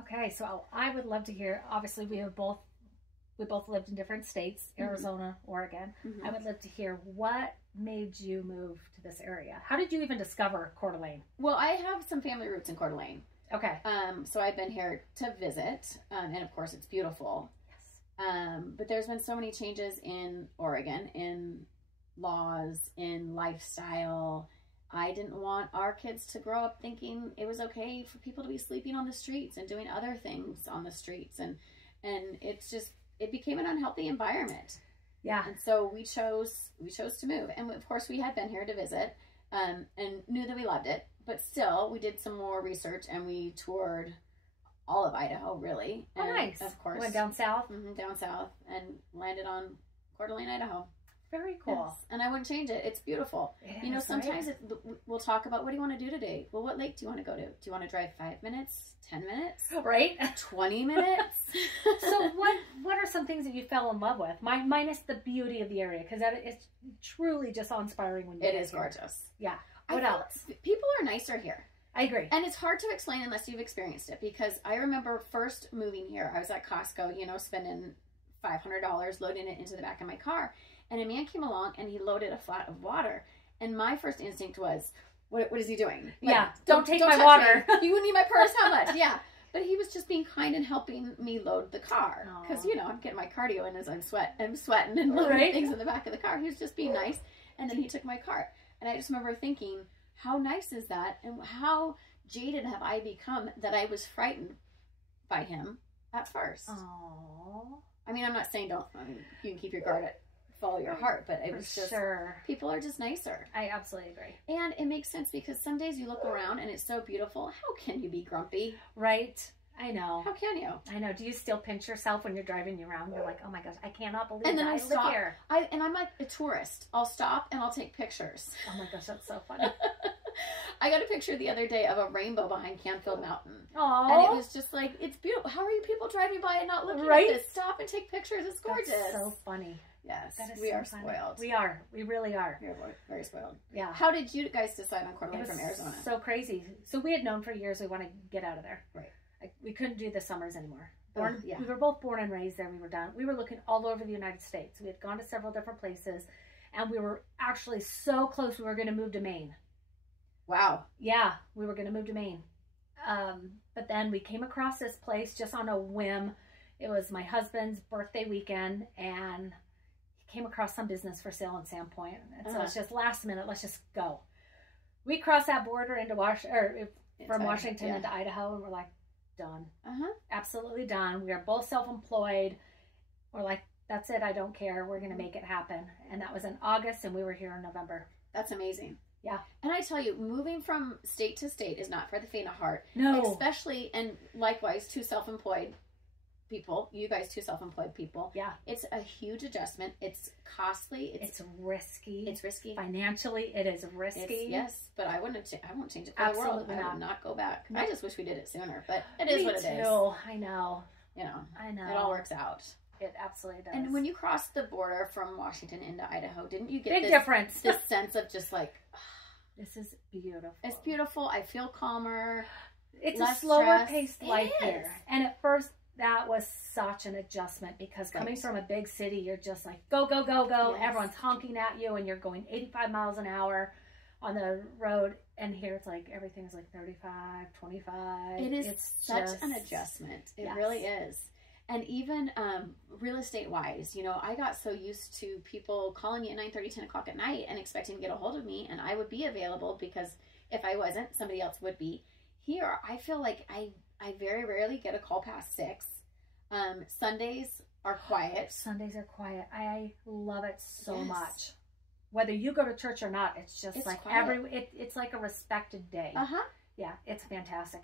Okay, so I would love to hear, obviously we both lived in different states, Arizona, Oregon. I would love to hear what made you move to this area. How did you even discover Coeur d'Alene? Well, I have some family roots in Coeur d'Alene. Okay. So I've been here to visit, and of course it's beautiful. Yes. But there's been so many changes in Oregon, in laws, in lifestyle. I didn't want our kids to grow up thinking it was okay for people to be sleeping on the streets and doing other things on the streets, and it became an unhealthy environment. Yeah. And so we chose to move, and of course we had been here to visit, and knew that we loved it. But still, we did some more research and we toured all of Idaho, really. Oh, and nice. Of course, went down south. Down south, and landed on Coeur d'Alene, Idaho. Very cool. Yes. And I wouldn't change it. It's beautiful. You know, sometimes we'll talk about, what do you want to do today? Well, what lake do you want to go to? Do you want to drive 5 minutes, 10 minutes? Right. 20 minutes? So what are some things that you fell in love with? Minus the beauty of the area, because it's truly just awe-inspiring when you It is gorgeous. Yeah. What else? People are nicer here. I agree. And it's hard to explain unless you've experienced it, because I remember first moving here, I was at Costco, you know, spending $500 loading it into the back of my car. And a man came along and he loaded a flat of water. And my first instinct was, what is he doing? Like, yeah, don't take my water. You wouldn't need my purse, how much? Yeah. But he was just being kind and helping me load the car. Because, you know, I'm getting my cardio in as I'm sweating and loading things in the back of the car. He was just being nice. And then he took my cart. And I just remember thinking, how nice is that? And how jaded have I become that I was frightened by him at first. Oh. I mean, I'm not saying you can keep your guard at follow your heart, but it was just, people are just nicer. I absolutely agree. And it makes sense, because some days you look around and it's so beautiful. How can you be grumpy? Right. I know. How can you? I know. Do you still pinch yourself when you're driving around? You're like, oh my gosh, I cannot believe and then I live here. And I'm like a tourist. I'll stop and I'll take pictures. Oh my gosh, that's so funny. I got a picture the other day of a rainbow behind Canfield Mountain. Aww. And it was just like, it's beautiful. How are you people driving by and not looking at this? Stop and take pictures. It's gorgeous. That's so funny. Yes, we are funny. spoiled. We are. We really are. We're very spoiled. Yeah. How did you guys decide on Coeur d'Alene from Arizona? So crazy. So we had known for years we want to get out of there. Right. We couldn't do the summers anymore. Yeah. We were both born and raised there. We were done. We were looking all over the United States. We had gone to several different places, and we were actually so close we were going to move to Maine. Wow. Yeah, we were going to move to Maine. But then we came across this place just on a whim. It was my husband's birthday weekend, and he came across some business for sale in Sandpoint. And so it's just last minute, let's just go. We crossed that border into from Washington into Idaho, and we're like, done. Absolutely done. We are both self-employed. We're like, that's it. I don't care. We're going to make it happen. And that was in August, and we were here in November. That's amazing. Yeah. And I tell you, moving from state to state is not for the faint of heart. No. Especially, and likewise, two self-employed people. You guys, two self-employed people. Yeah. It's a huge adjustment. It's costly. It's risky. It's risky. Financially, it is risky. Yes, but I won't change it for Absolutely the world. not. I would not go back. No. I just wish we did it sooner, but it Me is what it too. is. I know. You know. I know. It all works out. It absolutely does. And when you crossed the border from Washington into Idaho, didn't you get big difference? This sense of just like, this is beautiful. It's beautiful. I feel calmer. It's a slower paced life here. And at first, that was such an adjustment, because coming from a big city, you're just like, go, go, go, go. Yes. Everyone's honking at you, and you're going 85 miles an hour on the road. And here it's like, everything's like 35, 25. It's such an adjustment. It really is. And even real estate wise, you know, I got so used to people calling me at 9:30, 10 o'clock at night and expecting to get a hold of me, and I would be available, because if I wasn't, somebody else would be. Here, I feel like I very rarely get a call past 6. Sundays are quiet. Sundays are quiet. I love it so much. Whether you go to church or not, it's like quiet. It's like a respected day. Yeah, it's fantastic.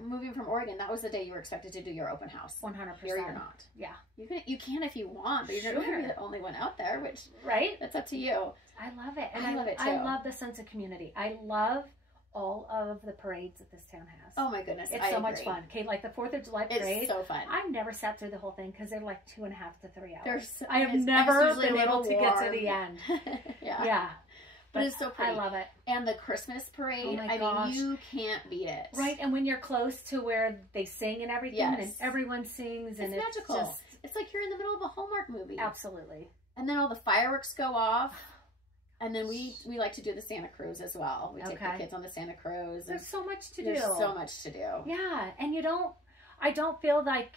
Moving from Oregon, that was the day you were expected to do your open house. 100%. Here you're not. Yeah. You can if you want, but you're not going to be the only one out there, which, that's up to you. I love it. And I love it too. I love the sense of community. I love all of the parades that this town has. Oh my goodness. It's so much fun. Okay, like the 4th of July parade. It's so fun. I've never sat through the whole thing, because they're like 2.5 to 3 hours. I have never been able to get to the end. Yeah. But it's so pretty. I love it. And the Christmas parade, Oh my I gosh. mean, you can't beat it. Right, and when you're close to where they sing and everything, Yes. and everyone sings, and It's magical. just, It's like you're in the middle of a Hallmark movie. absolutely. And then all the fireworks go off. And then we like to do the Santa Cruise as well. We take the kids on the Santa Cruise. There's so much to do. There's so much to do. Yeah, and I don't feel like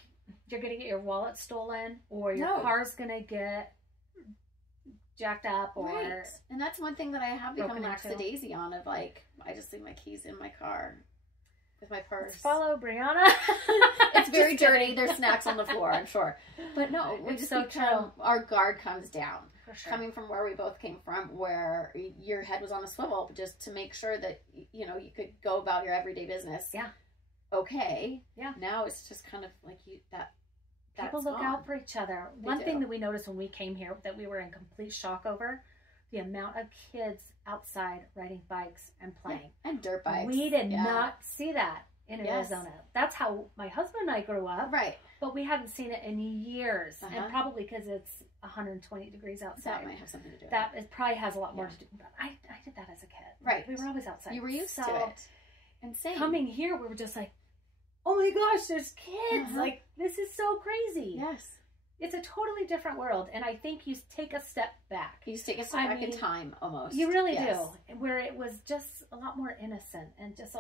you're going to get your wallet stolen or your car's going to get jacked up or... Right. And that's one thing that I have become lackadaisy on, of like, I just leave my keys in my car with my purse. Let's follow Briana. It's very dirty. There's snacks on the floor, I'm sure. But no, we just so become, our guard comes down. For sure. Coming from where we both came from, where your head was on a swivel, just to make sure that, you know, you could go about your everyday business. Yeah. Okay. Yeah. Now it's just kind of like People look out for each other. One do. thing that we noticed when we came here that we were in complete shock over, the amount of kids outside riding bikes and playing. Yeah. And dirt bikes. We did not see that in Yes. Arizona. That's how my husband and I grew up. Right. But we hadn't seen it in years. And probably because it's 120 degrees outside. That might have something to do with that. It probably has a lot more to do. But I did that as a kid. Right. We were always outside. You were used to it. And same. Coming here, we were just like, oh my gosh, there's kids. Like, this is so crazy. Yes. It's a totally different world. And I think you take a step back. You take a step back in time, almost. You really do. Where it was just a lot more innocent and just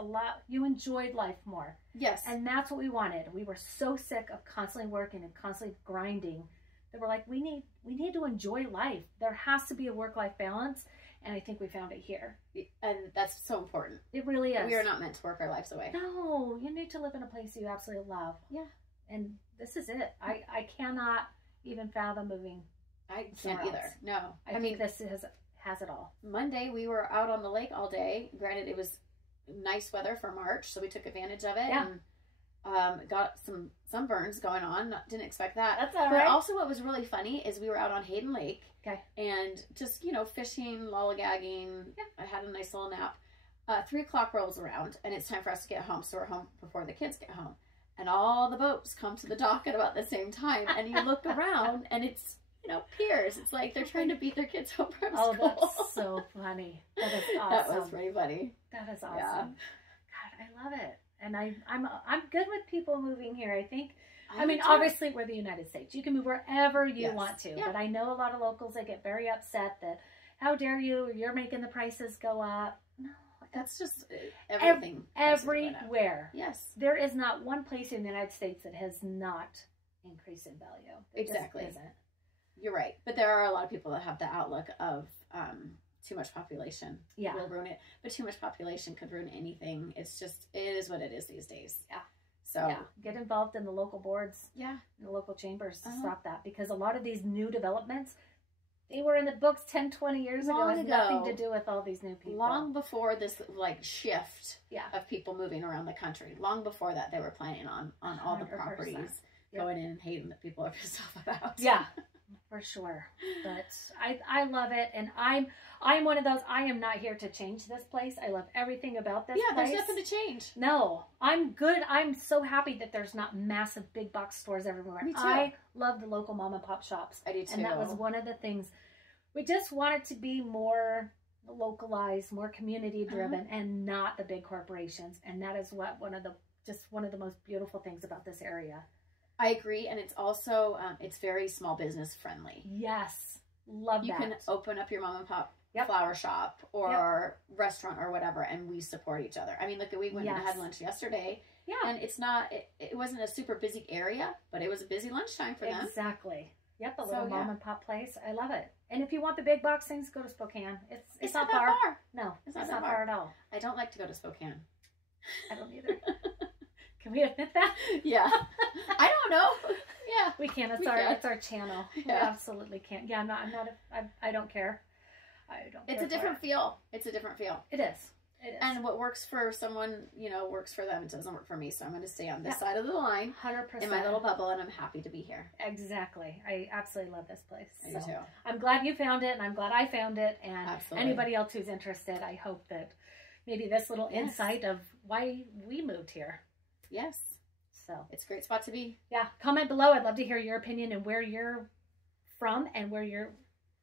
you enjoyed life more. Yes. And that's what we wanted. We were so sick of constantly working and constantly grinding that we're like, we need to enjoy life. There has to be a work-life balance. And I think we found it here. And that's so important. It really is. We are not meant to work our lives away. No, you need to live in a place you absolutely love. Yeah. And this is it. I cannot even fathom moving. I can't either. No. I mean, this has it all. Monday, we were out on the lake all day. Granted, it was nice weather for March, so we took advantage of it. Yeah. And got some sunburns going on. Didn't expect that. That's all right. But also what was really funny is we were out on Hayden Lake. Okay. And just, you know, fishing, lollygagging. Yeah. I had a nice little nap. 3 o'clock rolls around, and it's time for us to get home, so we're home before the kids get home. And all the boats come to the dock at about the same time, and you look around, and it's, you know, peers. It's like they're trying to beat their kids home from school. Oh, that's so funny. That is awesome. That was pretty funny. That is awesome. Yeah. God, I love it. And I'm good with people moving here. I think, I mean, too. obviously we're the United States. You can move wherever you want to. Yeah. But I know a lot of locals that get very upset that, how dare you, you're making the prices go up. No. That's just everything. Everywhere. Yes. There is not one place in the United States that has not increased in value. There Exactly. just isn't. You're right. But there are a lot of people that have the outlook of too much population will ruin it. But too much population could ruin anything. It's just, it is what it is these days. Yeah. So get involved in the local boards. Yeah. In the local chambers to stop that. Because a lot of these new developments, they were in the books 10, 20 years ago. It has nothing to do with all these new people. Long before this like shift of people moving around the country. Long before that, they were planning on all the 100%. properties going in and hating that people are pissed off about. Yeah, for sure. But I love it. And I'm one of those, I am not here to change this place. I love everything about this place. There's nothing to change. No, I'm good. I'm so happy that there's not massive big box stores everywhere. Me too. I love the local mom and pop shops. I do too. And that was one of the things. We just want it to be more localized, more community driven, and not the big corporations. And that is what one of the most beautiful things about this area. I agree, and it's also it's very small business friendly. Yes, love that. You can open up your mom and pop flower shop or restaurant or whatever, and we support each other. I mean, look, we went and had lunch yesterday. Yeah, and it's not. It wasn't a super busy area, but it was a busy lunchtime for them. Exactly. Yep, a little mom and pop place. I love it. And if you want the big box things, go to Spokane. It's not far. No, it's not far at all. I don't like to go to Spokane. I don't either. Can we admit that? Yeah. I don't know. Yeah. We can. It's our channel. Yeah. We absolutely can. Yeah, I don't care. It's a different feel. It's a different feel. It is. It is. And what works for someone, works for them. It doesn't work for me. So I'm going to stay on this side of the line. 100%. In my little bubble, and I'm happy to be here. Exactly. I absolutely love this place. I do too. I'm glad you found it, and I'm glad I found it. And absolutely. Anybody else who's interested, I hope that maybe this little insight of why we moved here. Yes. So it's a great spot to be. Yeah. Comment below. I'd love to hear your opinion and where you're from and where you're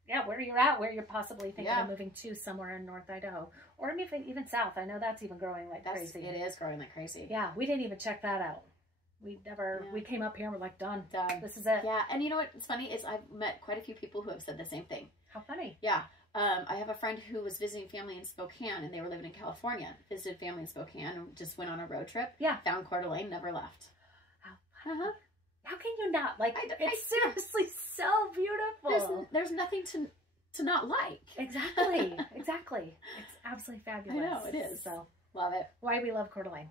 yeah, where you're at, where you're possibly thinking Yeah. of moving to somewhere in North Idaho, or even south. I know that's even growing like crazy. It is growing like crazy. Yeah, we didn't even check that out. We never. Yeah. We came up here and we're like, done. This is it. Yeah, and you know what's funny is I've met quite a few people who have said the same thing. How funny. Yeah. I have a friend who was visiting family in Spokane, and they were living in California. Visited family in Spokane, and just went on a road trip. Yeah. Found Coeur d'Alene, never left. Uh-huh. How can you not? Like, it's seriously so beautiful. There's nothing to not like. Exactly. Exactly. It's absolutely fabulous. I know, it is. So, love it. why we love Coeur d'Alene.